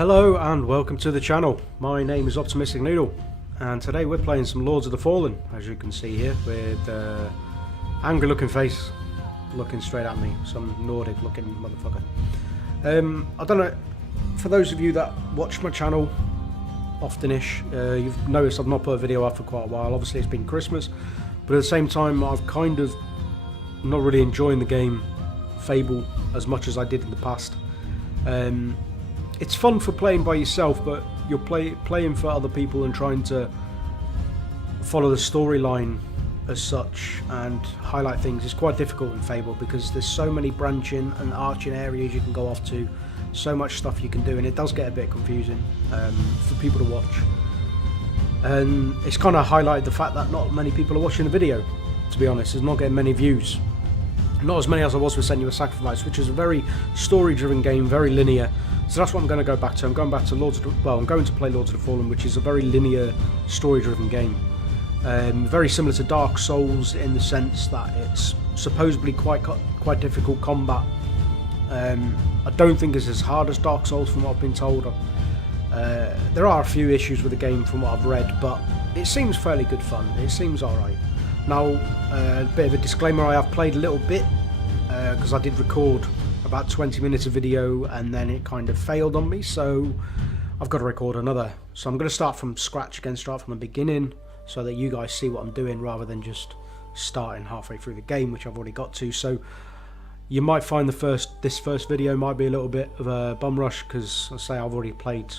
Hello and welcome to the channel. My name is Optimistic Noodle and today we're playing some Lords of the Fallen, as you can see here, with angry looking face looking straight at me, some Nordic looking motherfucker. I don't know, for those of you that watch my channel often-ish, you've noticed I've not put a video up for quite a while. Obviously it's been Christmas, but at the same time I've kind of not really enjoying the game Fable as much as I did in the past. It's fun for playing by yourself, but you're playing for other people and trying to follow the storyline as such and highlight things. It's quite difficult in Fable because there's so many branching and arching areas you can go off to, so much stuff you can do, and it does get a bit confusing for people to watch. And it's kind of highlighted the fact that not many people are watching the video, to be honest. It's not getting many views. Not as many as I was with Senua's Sacrifice, which is a very story-driven game, very linear. So that's what I'm going to go back to. I'm going back to I'm going to play Lords of the Fallen, which is a very linear, story-driven game. Very similar to Dark Souls in the sense that it's supposedly quite difficult combat. I don't think it's as hard as Dark Souls from what I've been told. There are a few issues with the game from what I've read, but it seems fairly good fun. It seems alright. Now, a bit of a disclaimer, I have played a little bit, because I did record about 20 minutes of video and then it kind of failed on me, so I've got to record another. So I'm going to start from scratch again, start from the beginning, so that you guys see what I'm doing rather than just starting halfway through the game, which I've already got to. So you might find this first video might be a little bit of a bum rush, because I say I've already played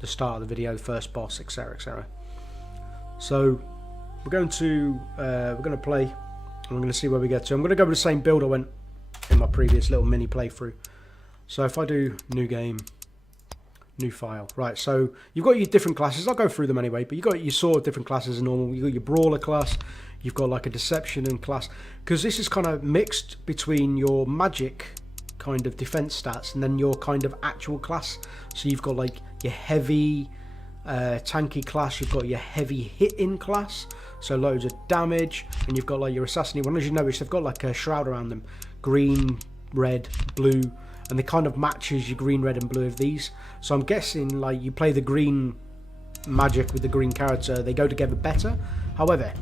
the start of the video, the first boss, etc, etc. So we're going to play, and we're going to see where we get to. I'm going to go with the same build I went in my previous little mini playthrough. So if I do new game, new file, right, so you've got your different classes. I'll go through them anyway, but you've got your sort of different classes as normal. You've got your brawler class, you've got like a deception and class, because this is kind of mixed between your magic kind of defense stats and then your kind of actual class. So you've got like your heavy tanky class, you've got your heavy hitting class, so loads of damage, and you've got like your assassin one. As you notice, they've got like a shroud around them, green, red, blue, and they kind of matches your green, red and blue of these. So I'm guessing like you play the green magic with the green character, they go together better. However,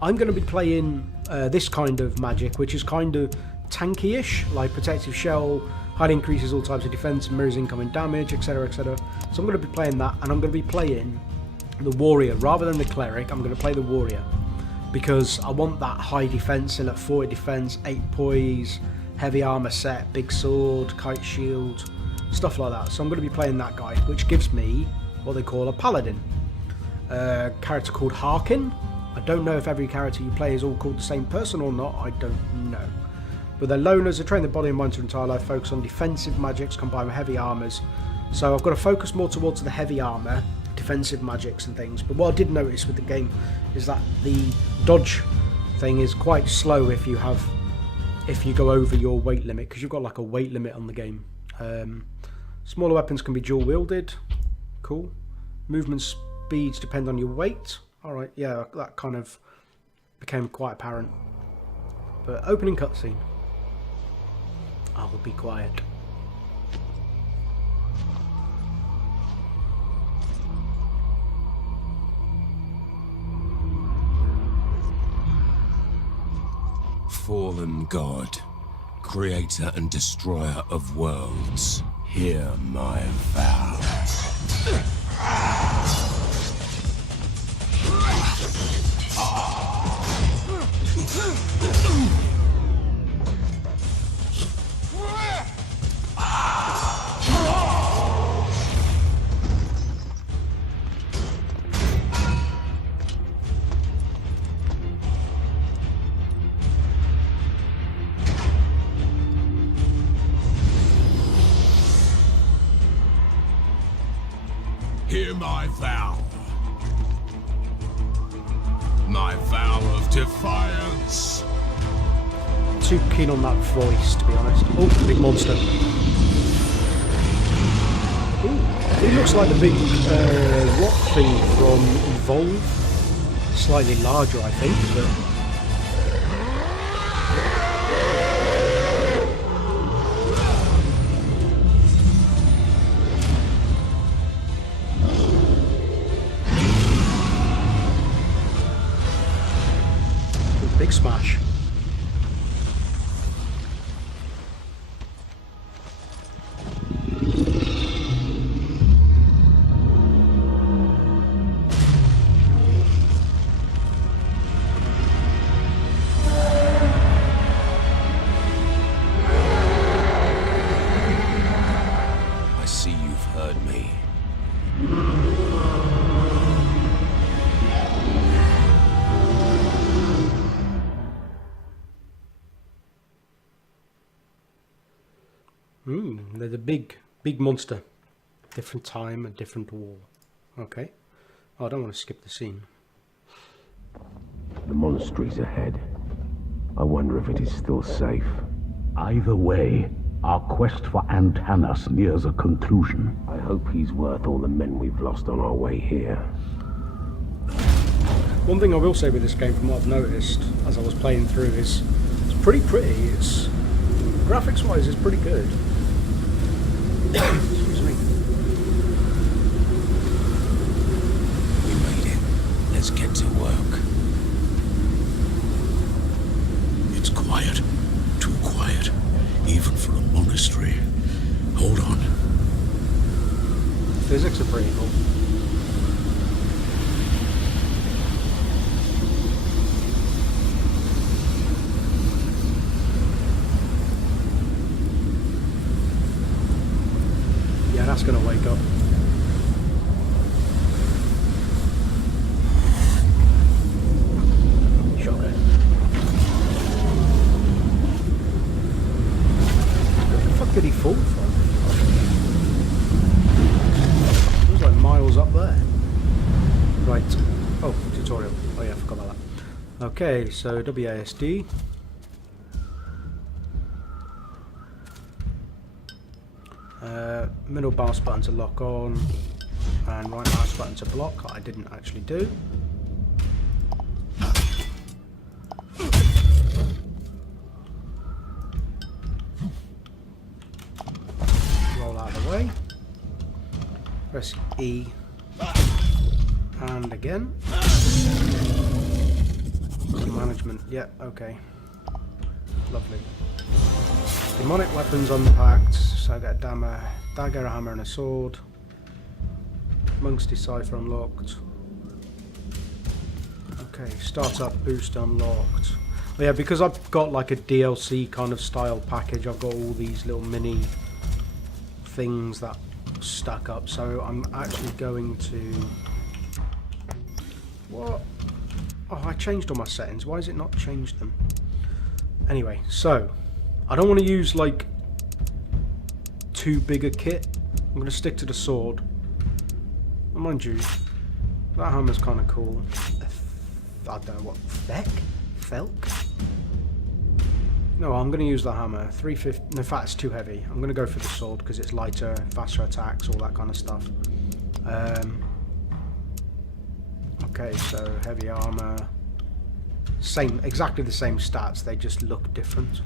I'm going to be playing this kind of magic, which is kind of tanky-ish, like protective shell, height increases all types of defense, mirrors incoming damage, etc, etc. So I'm going to be playing that, and I'm going to be playing the warrior rather than the cleric. I'm going to play the warrior because I want that high defense and at 40 defense, 8 poise, heavy armor set, big sword, kite shield, stuff like that. So I'm going to be playing that guy, which gives me what they call a paladin. A character called Harkin. I don't know if every character you play is all called the same person or not. I don't know. But they're loners, they train their body and mind to entire life, focus on defensive magics combined with heavy armors. So I've got to focus more towards the heavy armor, defensive magics and things. But what I did notice with the game is that the dodge thing is quite slow if you go over your weight limit, because you've got like a weight limit on the game. Smaller weapons can be dual wielded. Cool. Movement speeds depend on your weight. Alright, yeah, that kind of became quite apparent. But opening cutscene. I will be quiet. Fallen God, creator and destroyer of worlds, hear my vow. Hear my vow. My vow of defiance. Too keen on that voice, to be honest. Oh, big monster. Ooh, he looks like the big rock thing from Evolve. Slightly larger, I think, but big smash. I see you've heard me. They're the big monster. Different time, a different war. Okay. Oh, I don't want to skip the scene. The monastery's ahead. I wonder if it is still safe. Either way, our quest for Antanas nears a conclusion. I hope he's worth all the men we've lost on our way here. One thing I will say with this game, from what I've noticed as I was playing through, is it's pretty pretty. It's graphics-wise, it's pretty good. Excuse me. We made it. Let's get to work. It's quiet. Too quiet. Even for a monastery. Hold on. Physics are pretty cool. Yeah, that's gonna wake up. Shocker. Where the fuck did he fall from? It was like miles up there. Right. Oh, tutorial. Oh yeah, I forgot about that. Okay, so WASD. Middle mouse button to lock on, and right mouse button to block. I didn't actually do. Roll out of the way. Press E. And again. Management. Yeah, okay. Lovely. Demonic weapons unpacked. So I got a dagger, a hammer and a sword. Monk's Decipher unlocked. Okay, startup boost unlocked. Oh yeah, because I've got like a DLC kind of style package, I've got all these little mini things that stack up. So I'm actually going to... What? Oh, I changed all my settings. Why has it not changed them? Anyway, so I don't want to use like too big a kit. I'm going to stick to the sword. And mind you, that hammer's kind of cool. I don't know what. Felk? No, I'm going to use the hammer. 350. No, in fact, it's too heavy. I'm going to go for the sword because it's lighter, faster attacks, all that kind of stuff. Okay, so heavy armor. Exactly the same stats. They just look different,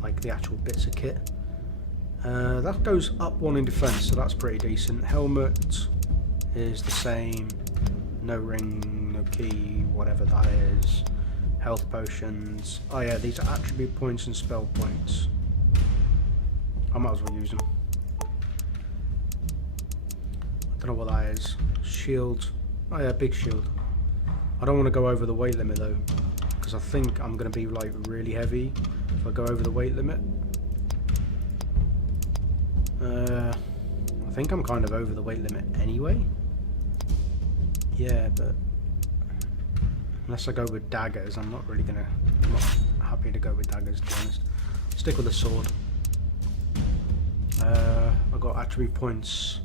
like the actual bits of kit. That goes up one in defense, so that's pretty decent. Helmet is the same. No ring, no key, whatever that is. Health potions. Oh yeah, these are attribute points and spell points. I might as well use them. I don't know what that is. Shield. Oh yeah, big shield. I don't want to go over the weight limit though, because I think I'm going to be like really heavy if I go over the weight limit. I think I'm kind of over the weight limit anyway. Yeah, but unless I go with daggers, I'm not happy to go with daggers, to be honest. Stick with the sword. I've got attribute points.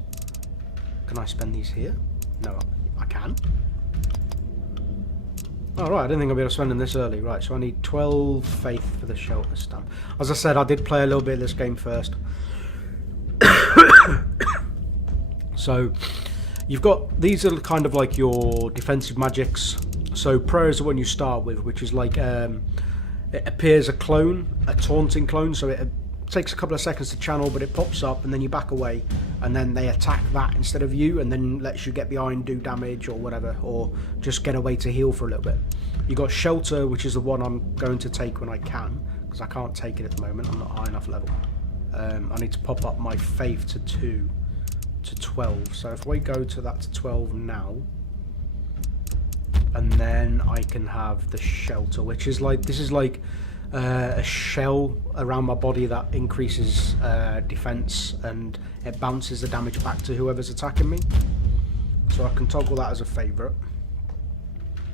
Can I spend these here? No, I can. Oh right, I didn't think I'd be able to spend them this early. Right, so I need 12 faith for the shelter stamp. As I said, I did play a little bit of this game first. So you've got, these are kind of like your defensive magics. So prayer is the one you start with, which is like it appears a clone, a taunting clone, so it takes a couple of seconds to channel, but it pops up and then you back away and then they attack that instead of you, and then lets you get behind, do damage or whatever, or just get away to heal for a little bit. You got Shelter, which is the one I'm going to take when I can, because I can't take it at the moment. I'm not high enough level. I need to pop up my Faith to 2 to 12. So if we go to that to 12 now, and then I can have the Shelter, which is like, this is like a shell around my body that increases defense, and it bounces the damage back to whoever's attacking me. So I can toggle that as a favourite.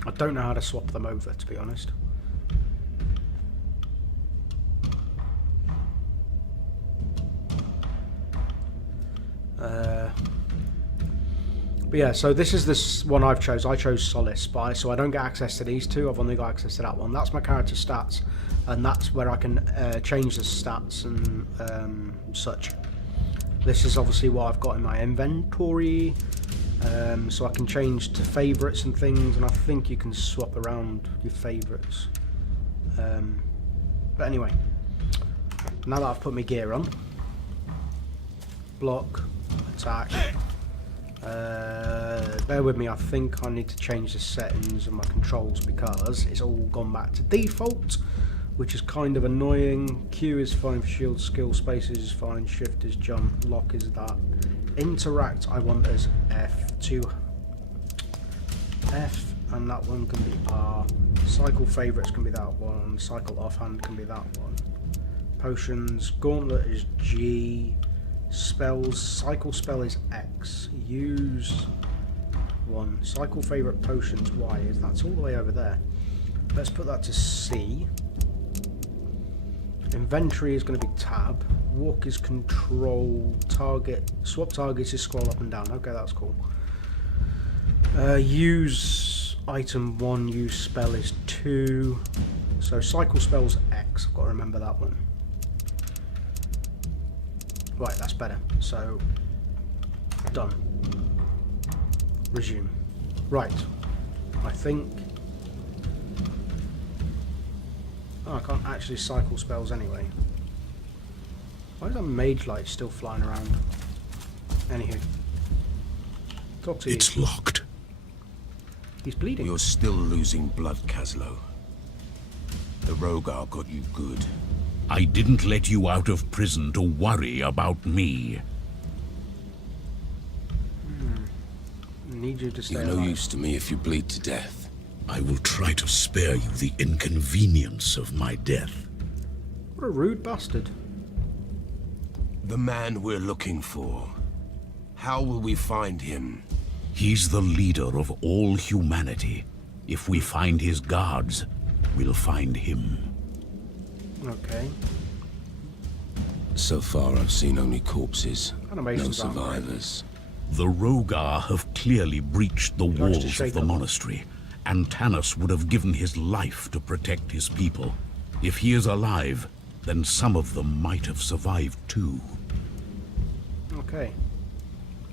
I don't know how to swap them over, to be honest. But yeah, so this is this one I've chose. I chose Solace, so I don't get access to these two. I've only got access to that one. That's my character stats, and that's where I can change the stats and such. This is obviously what I've got in my inventory, so I can change to favourites and things, and I think you can swap around your favourites. But anyway, now that I've put my gear on, block, attack. Bear with me, I think I need to change the settings of my controls because it's all gone back to default, which is kind of annoying. Q is fine for shield, skill, spaces is fine, shift is jump, lock is that. Interact I want as F2, F, and that one can be R. Cycle favourites can be that one, cycle offhand can be that one. Potions, gauntlet is G. Spells, cycle spell is X. Use 1. Cycle favourite potions Y is, that's all the way over there. Let's put that to C. Inventory is going to be tab. Walk is control. Target, swap targets is scroll up and down. Okay, that's cool. Use item 1. Use spell is 2. So cycle spells X. I've got to remember that one. Right, that's better. So, done. Resume. Right. I think... Oh, I can't actually cycle spells anyway. Why is that mage light still flying around? Anywho. Talk to you. It's locked. He's bleeding. You're still losing blood, Caslow. The Rogar got you good. I didn't let you out of prison to worry about me. Need you to stay You're no alive. use to me if you bleed to death. I will try to spare you the inconvenience of my death. What a rude bastard. The man we're looking for. How will we find him? He's the leader of all humanity. If we find his guards, we'll find him. Okay. So far, I've seen only corpses. No Animations aren't survivors. The Rogar have clearly breached the Likes to walls of shake the them. monastery, and Tanis would have given his life to protect his people. If he is alive, then some of them might have survived too. Okay.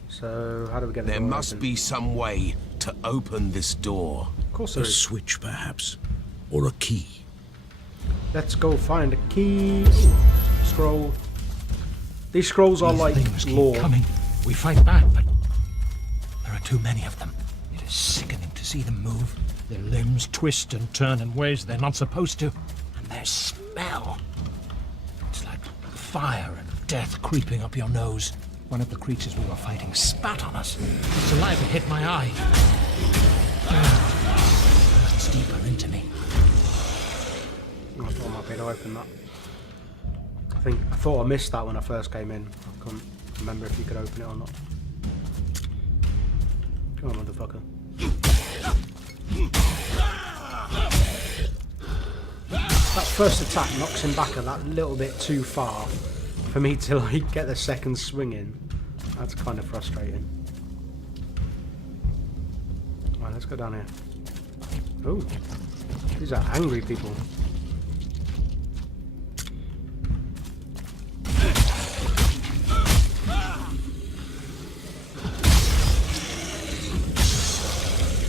So, how do we get the There door must open? be some way to open this door. Of course A there is. switch, perhaps, or a key. Let's go find a key. Scroll. These scrolls are These like things keep lore. coming. We fight back, but there are too many of them. It is sickening to see them move. Their limbs twist and turn in ways they're not supposed to. And their smell. It's like fire and death creeping up your nose. One of the creatures we were fighting spat on us. The saliva hit my eye. Bursts deeper into me. I thought I might be able to open that. I thought I missed that when I first came in. I couldn't remember if you could open it or not. Come on, motherfucker. That first attack knocks him back a that little bit too far for me to like get the second swing in. That's kind of frustrating. Right, let's go down here. Oh, these are angry people.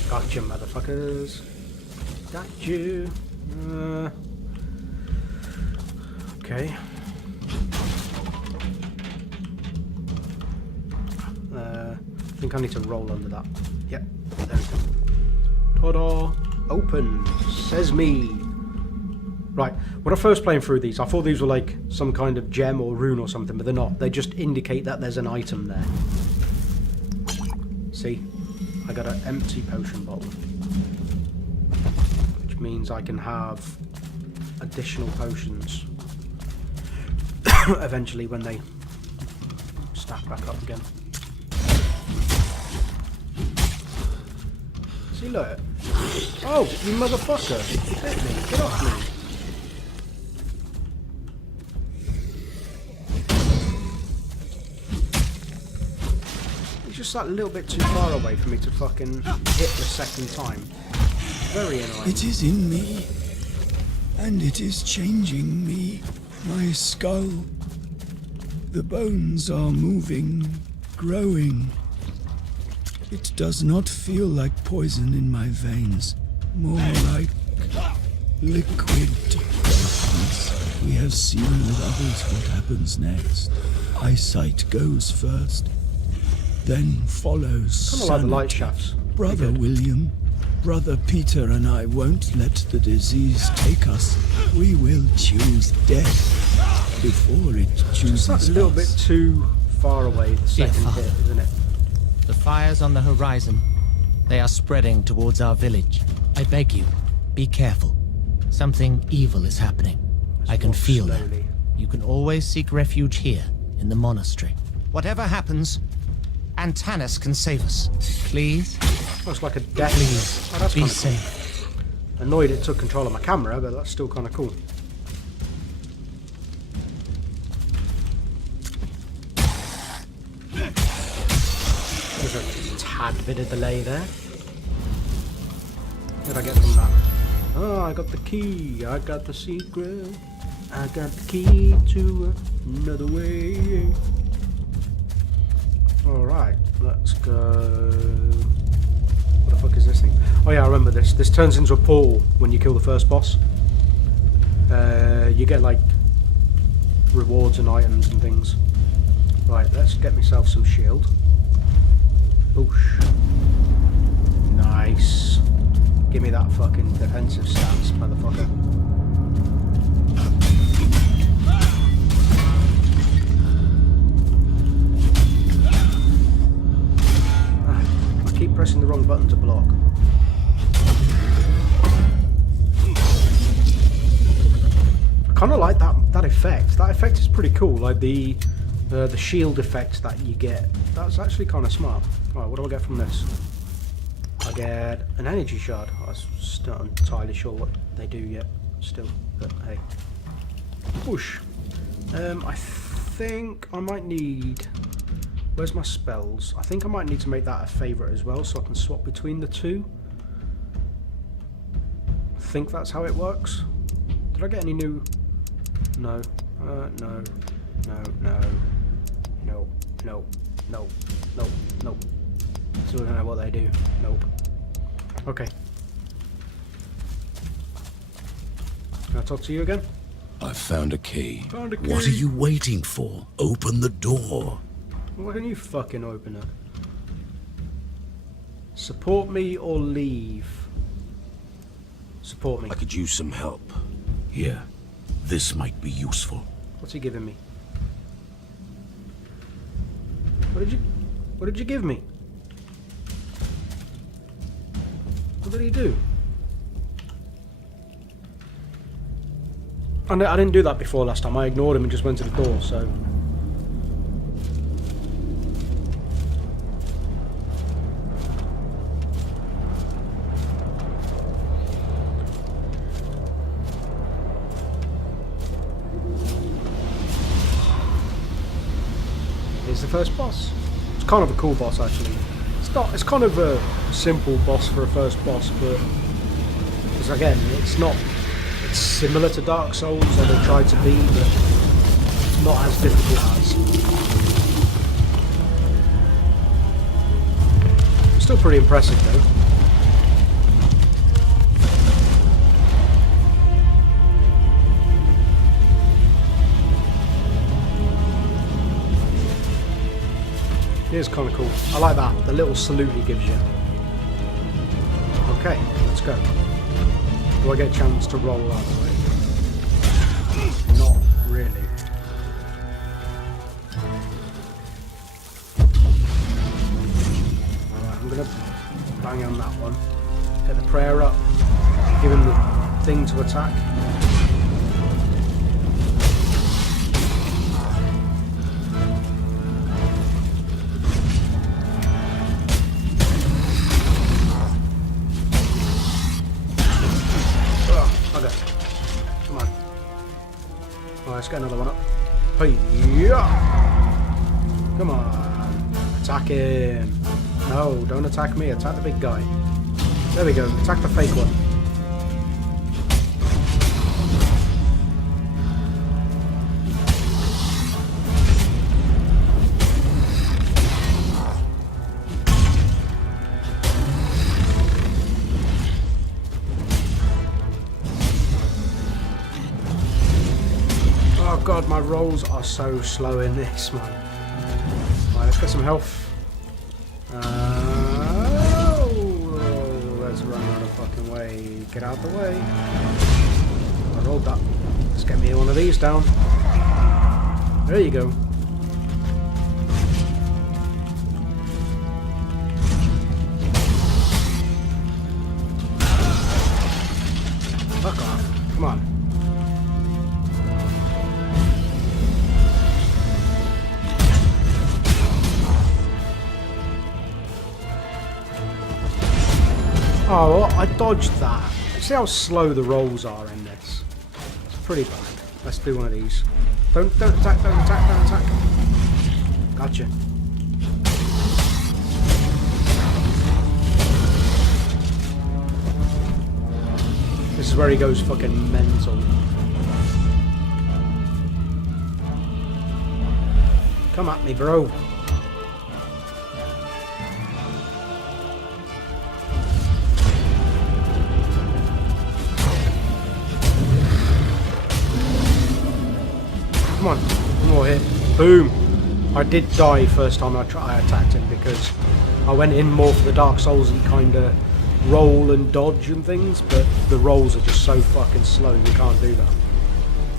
Gotcha, motherfuckers. Got you. Okay. think I need to roll under that. Yep, there we go. Ta-da! Open! Says me! Right, when I first playing through these, I thought these were like some kind of gem or rune or something, but they're not. They just indicate that there's an item there. See? I got an empty potion bottle. Which means I can have additional potions eventually when they stack back up again. See, look. Oh, you motherfucker. You bit me. Get off me. He's just that little bit too far away for me to fucking hit the second time. Very annoying. It is in me, and it is changing me. My skull. The bones are moving, growing. It does not feel like poison in my veins, more like liquid darkness. We have seen with others what happens next. Eyesight goes first, then follows Kind of like the light sanity. shafts. Brother Pretty good. William, Brother Peter and I won't let the disease take us. We will choose death before it chooses Just that little us. bit too far away, the Dear second Father. hit, isn't it? The fires on the horizon. They are spreading towards our village. I beg you, be careful. Something evil is happening. I can walk feel that. slowly. You can always seek refuge here, in the monastery. Whatever happens, Antanas can save us. Please, Oh, it's like a death. please, Oh, that's be kind of safe. cool. Annoyed it took control of my camera, but that's still kind of cool. There's a tad bit of delay there. What did I get from that? Oh, I got the key. I got the secret. I got the key to another way. Alright, let's go. What the fuck is this thing? Oh yeah, I remember this. This turns into a portal when you kill the first boss. You get like rewards and items and things. Right, let's get myself some shield. Boosh. Nice. Give me that fucking defensive stance, motherfucker. I keep pressing the wrong button to block. I kind of like that effect. That effect is pretty cool. Like the shield effect that you get. That's actually kind of smart. Right, what do I get from this? I get an energy shard. I'm still not entirely sure what they do yet. Still, but hey. Whoosh. I think I might need. Where's my spells? I think I might need to make that a favourite as well, so I can swap between the two. I think that's how it works. Did I get any new? No. No. No. No. No. No. No. No. No. Still don't know what they do. Nope. Okay. Can I talk to you again? I've found a key. Found a key. What are you waiting for? Open the door. Why don't you fucking open it? Support me or leave? Support me. I could use some help. Here, this might be useful. What's he giving me? What did you give me? What did he do? I didn't do that before last time. I ignored him and just went to the door, so... Here's the first boss. It's kind of a cool boss, actually. It's kind of a simple boss for a first boss, but because again, it's similar to Dark Souls, or they tried to be, but it's not as difficult as. Still pretty impressive though. is kind of cool. I like that, the little salute he gives you. Okay, let's go. Do I get a chance to roll that way? Not really. Alright, I'm gonna bang on that one. Get the prayer up. Give him the thing to attack. Let's get another one up. Hey-ya! Come on. Attack him. No, don't attack me. Attack the big guy. There we go. Attack the fake one. God, my rolls are so slow in this, man. Right, let's get some health. Oh, let's run out of fucking way. Get out of the way. I rolled that. Let's get me one of these down. There you go. Fuck off. Come on. Oh, I dodged that. See how slow the rolls are in this? It's pretty bad. Let's do one of these. Don't attack, don't attack, don't attack. Gotcha. This is where he goes fucking mental. Come at me, bro. Come on, one more hit. Boom. I did die first time I attacked him because I went in more for the Dark Souls-y kind of roll and dodge and things, but the rolls are just so fucking slow you can't do that.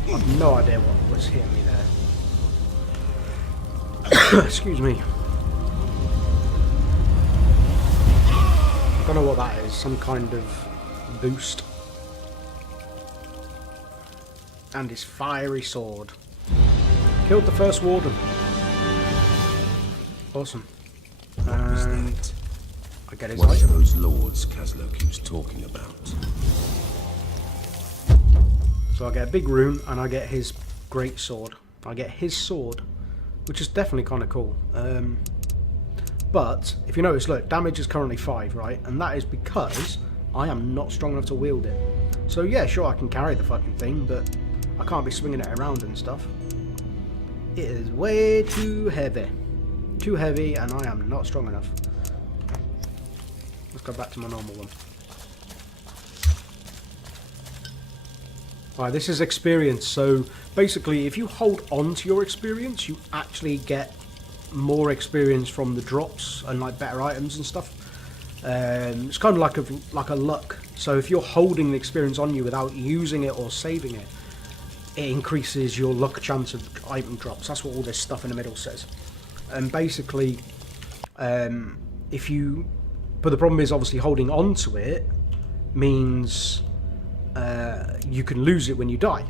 I have no idea what was hitting me there. Excuse me. I don't know what that is, some kind of boost. And his fiery sword. Killed the first warden. Awesome. And I get his What are item. those lords Kaslo keeps talking about? So I get a big rune and I get his great sword. I get his sword, which is definitely kind of cool. But if you notice, look, damage is currently 5, right? And that is because I am not strong enough to wield it. So yeah, sure, I can carry the fucking thing, but I can't be swinging it around and stuff. It is way too heavy. Too heavy, and I am not strong enough. Let's go back to my normal one. Alright, this is experience. So basically, if you hold on to your experience, you actually get more experience from the drops and like better items and stuff. It's kind of like a luck. So if you're holding the experience on you without using it or saving it, it increases your luck chance of item drops. That's what all this stuff in the middle says. And basically, if you... But the problem is, obviously, holding on to it means you can lose it when you die.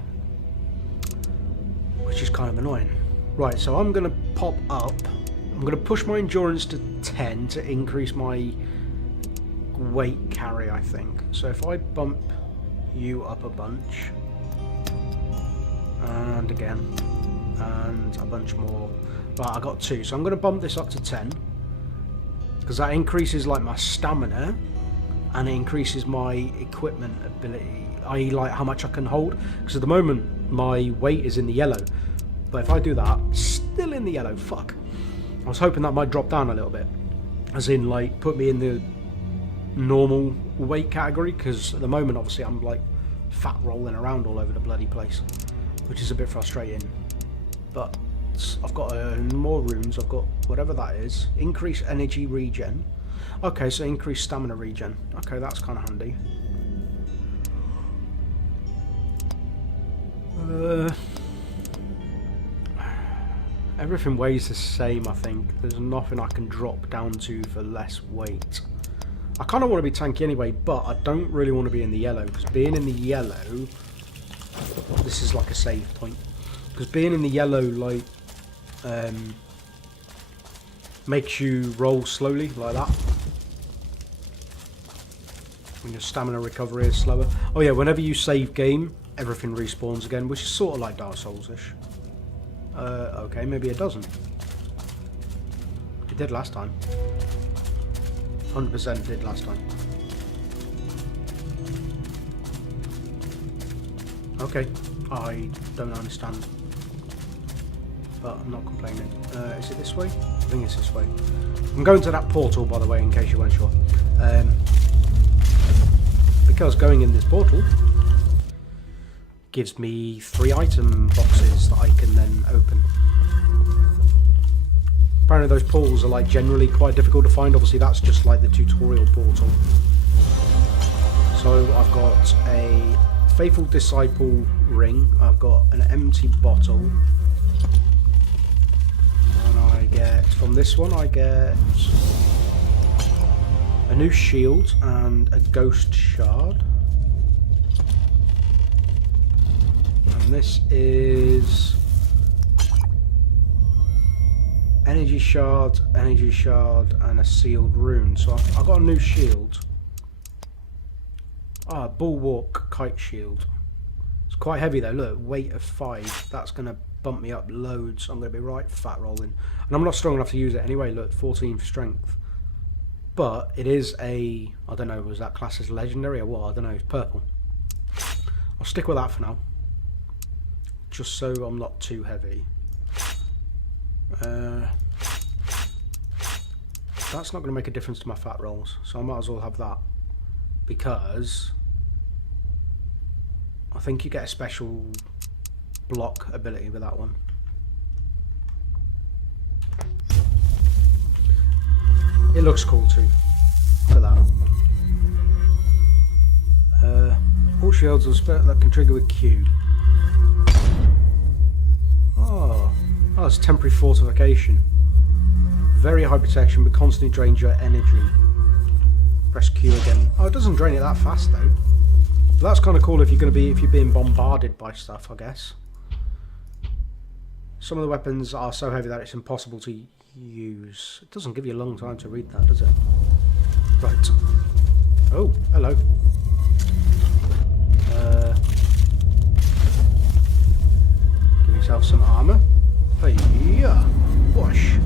Which is kind of annoying. Right, so I'm going to pop up. I'm going to push my endurance to 10 to increase my weight carry, I think. So if I bump you up a bunch... And again, and a bunch more. Right, I got 2, so I'm going to bump this up to 10 because that increases like my stamina and it increases my equipment ability, i.e. like how much I can hold. Because at the moment my weight is in the yellow, but if I do that, still in the yellow. Fuck. I was hoping that might drop down a little bit, as in like put me in the normal weight category. Because at the moment, obviously, I'm like fat rolling around all over the bloody place, which is a bit frustrating, but I've got more runes. I've got whatever that is. Increase energy regen. Okay, so increase stamina regen. Okay, that's kind of handy. Everything weighs the same, I think. There's nothing I can drop down to for less weight. I kind of want to be tanky anyway, but I don't really want to be in the yellow, because being in the yellow... This is like a save point. Because being in the yellow, like, makes you roll slowly, like that. When your stamina recovery is slower. Oh yeah, whenever you save game, everything respawns again, which is sort of like Dark Souls-ish. Okay, maybe it doesn't. It did last time. 100% did last time. Okay, I don't understand. But I'm not complaining. Is it this way? I think it's this way. I'm going to that portal, by the way, in case you weren't sure. Because going in this portal gives me 3 item boxes that I can then open. Apparently those portals are like generally quite difficult to find. Obviously that's just like the tutorial portal. So I've got a Faithful Disciple ring, I've got an empty bottle, and I get, from this one I get a new shield and a ghost shard. And this is energy shard, and a sealed rune. So I've got a new shield. Ah, bulwark kite shield. It's quite heavy though. Look, weight of 5. That's going to bump me up loads. I'm going to be right fat rolling. And I'm not strong enough to use it anyway. Look, 14 for strength. But it is a, I don't know, was that classed as legendary or what? I don't know. It's purple. I'll stick with that for now. Just so I'm not too heavy. That's not going to make a difference to my fat rolls. So I might as well have that. Because I think you get a special block ability with that one. It looks cool too. Look at that. All shields are spell that can trigger with Q. Oh, it's temporary fortification. Very high protection, but constantly drains your energy. Press Q again. Oh, it doesn't drain it that fast though. But that's kind of cool if you're being bombarded by stuff, I guess. Some of the weapons are so heavy that it's impossible to use. It doesn't give you a long time to read that, does it? Right. Oh, hello. Give yourself some armor. Hey, yeah. Wash.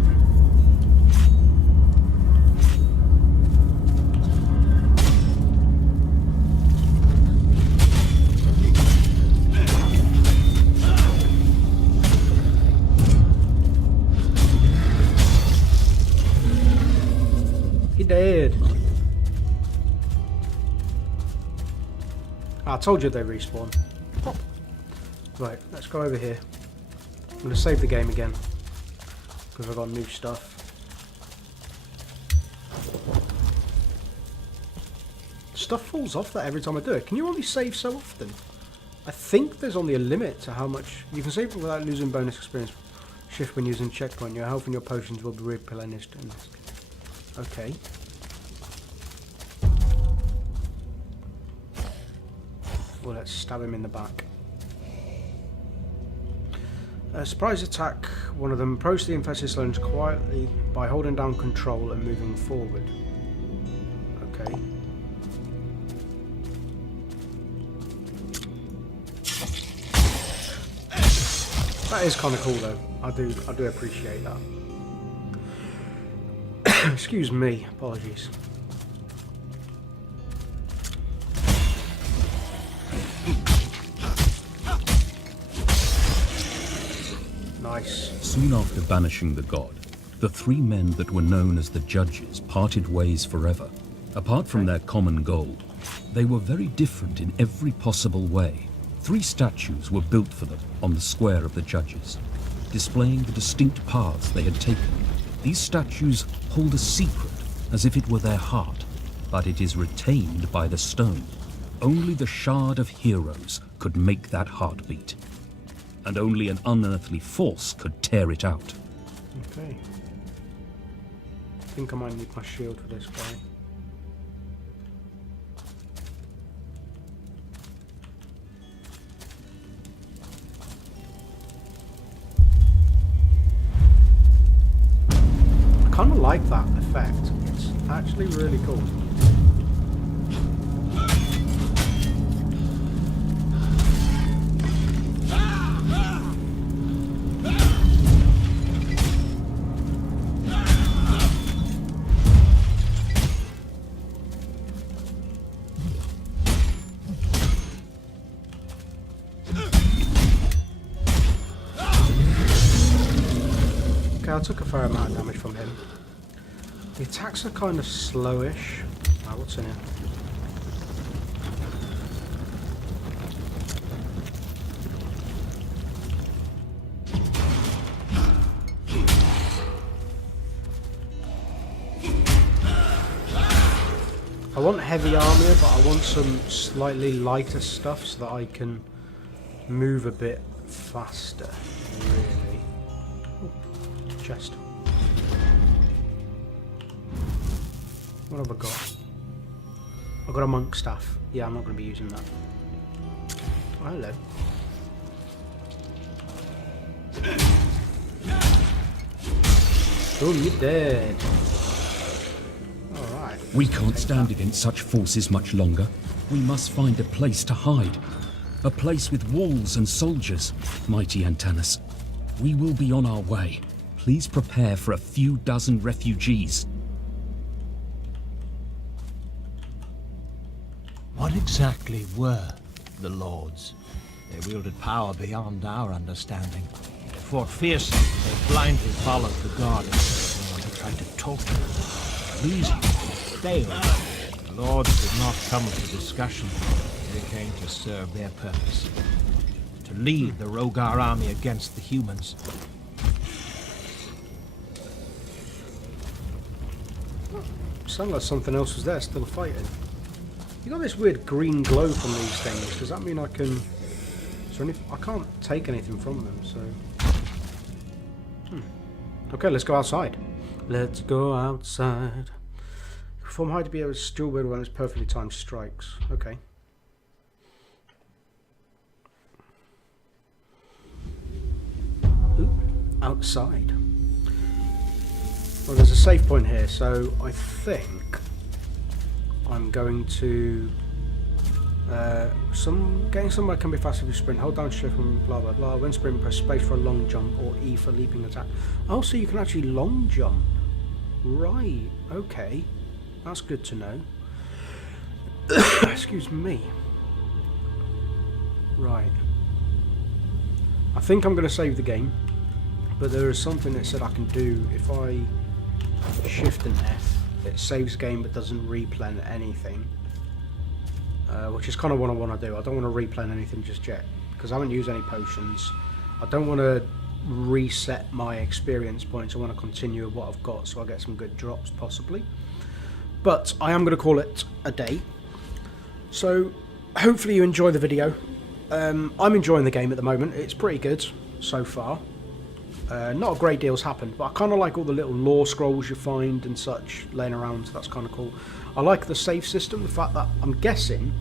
Dead. I told you they respawn. Pop. Right, let's go over here. I'm going to save the game again because I've got new stuff. Stuff falls off that every time I do it. Can you only save so often? I think there's only a limit to how much you can save without losing bonus experience. Shift when using checkpoint. Your health and your potions will be replenished. Okay. Well, let's stab him in the back. Surprise attack one of them. Approach the infested stones quietly by holding down control and moving forward. Okay. That is kind of cool though. I do appreciate that. Excuse me, apologies. Nice. Soon after banishing the god, the 3 men that were known as the Judges parted ways forever. Apart from their common goal, they were very different in every possible way. 3 statues were built for them on the square of the Judges. displaying the distinct paths they had taken. These statues hold a secret, as if it were their heart, but it is retained by the stone. Only the Shard of Heroes could make that heart beat, and only an unearthly force could tear it out. Okay. I think I might need my shield for this guy. I kind of like that effect. It's actually really cool. Okay, I took a fair amount of damage from him. The attacks are kind of slowish. Ah, what's in here? I want heavy armor, but I want some slightly lighter stuff so that I can move a bit faster, really. Oh, chest. What have I got? I've got a monk staff. Yeah, I'm not going to be using that. Oh, hello. Oh, you're dead. Alright. We can't stand against such forces much longer. We must find a place to hide. A place with walls and soldiers, mighty Antanas. We will be on our way. Please prepare for a few dozen refugees. What exactly were the Lords? They wielded power beyond our understanding. They fought fiercely, they blindly followed the god. No one tried to torture them. These failed. The Lords did not come to discussion. They came to serve their purpose. To lead the Rogar army against the humans. Sounded like something else was there, still fighting. You got this weird green glow from these things. Does that mean I can... Is there any... I can't take anything from them, so... Okay, let's go outside. Let's go outside. Perform high to be able to still build when it's perfectly timed strikes. Okay. Ooh, outside. Well, there's a save point here, so I think I'm going to getting somewhere can be fast if you sprint. Hold down shift and blah blah blah. When sprint, press space for a long jump or E for leaping attack. Oh, so you can actually long jump. Right. Okay. That's good to know. Excuse me. Right. I think I'm going to save the game, but there is something that said I can do if I shift and F. It saves game but doesn't replen anything, which is kind of what I want to do. I don't want to replen anything just yet because I haven't used any potions. I don't want to reset my experience points. I want to continue with what I've got so I get some good drops possibly. But I am going to call it a day. So hopefully you enjoy the video. I'm enjoying the game at the moment. It's pretty good so far. Not a great deal's happened, but I kind of like all the little lore scrolls you find and such laying around, so that's kind of cool. I like the save system, the fact that I'm guessing,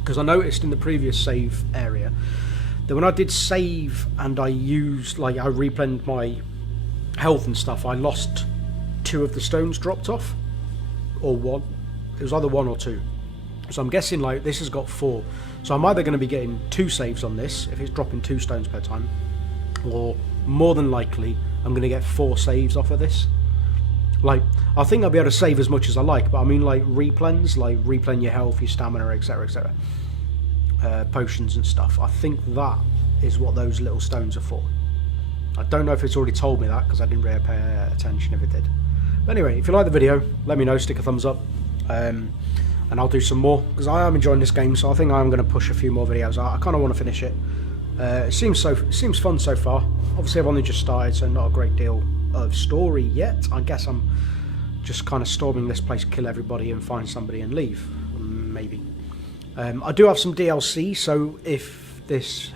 because I noticed in the previous save area, that when I did save and I used, like I replenished my health and stuff, I lost 2 of the stones dropped off, or 1. It was either 1 or 2. So I'm guessing like this has got 4. So I'm either going to be getting 2 saves on this, if it's dropping 2 stones per time, or more than likely I'm going to get 4 saves off of this. Like, I think I'll be able to save as much as I like, but I mean like replens, like replen your health, your stamina, etc, etc. Potions and stuff. I think that is what those little stones are for. I don't know if it's already told me that because I didn't really pay attention if it did. But anyway, if you like the video, let me know, stick a thumbs up, and I'll do some more because I am enjoying this game, so I think I am going to push a few more videos out. I kind of want to finish it. It seems fun so far. Obviously I've only just started, so not a great deal of story yet. I guess I'm just kind of storming this place, kill everybody and find somebody and leave, maybe. I do have some DLC, so if this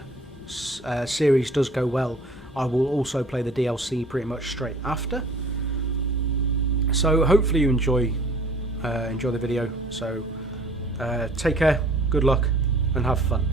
series does go well, I will also play the DLC pretty much straight after. So hopefully you enjoy the video. So take care, good luck, and have fun.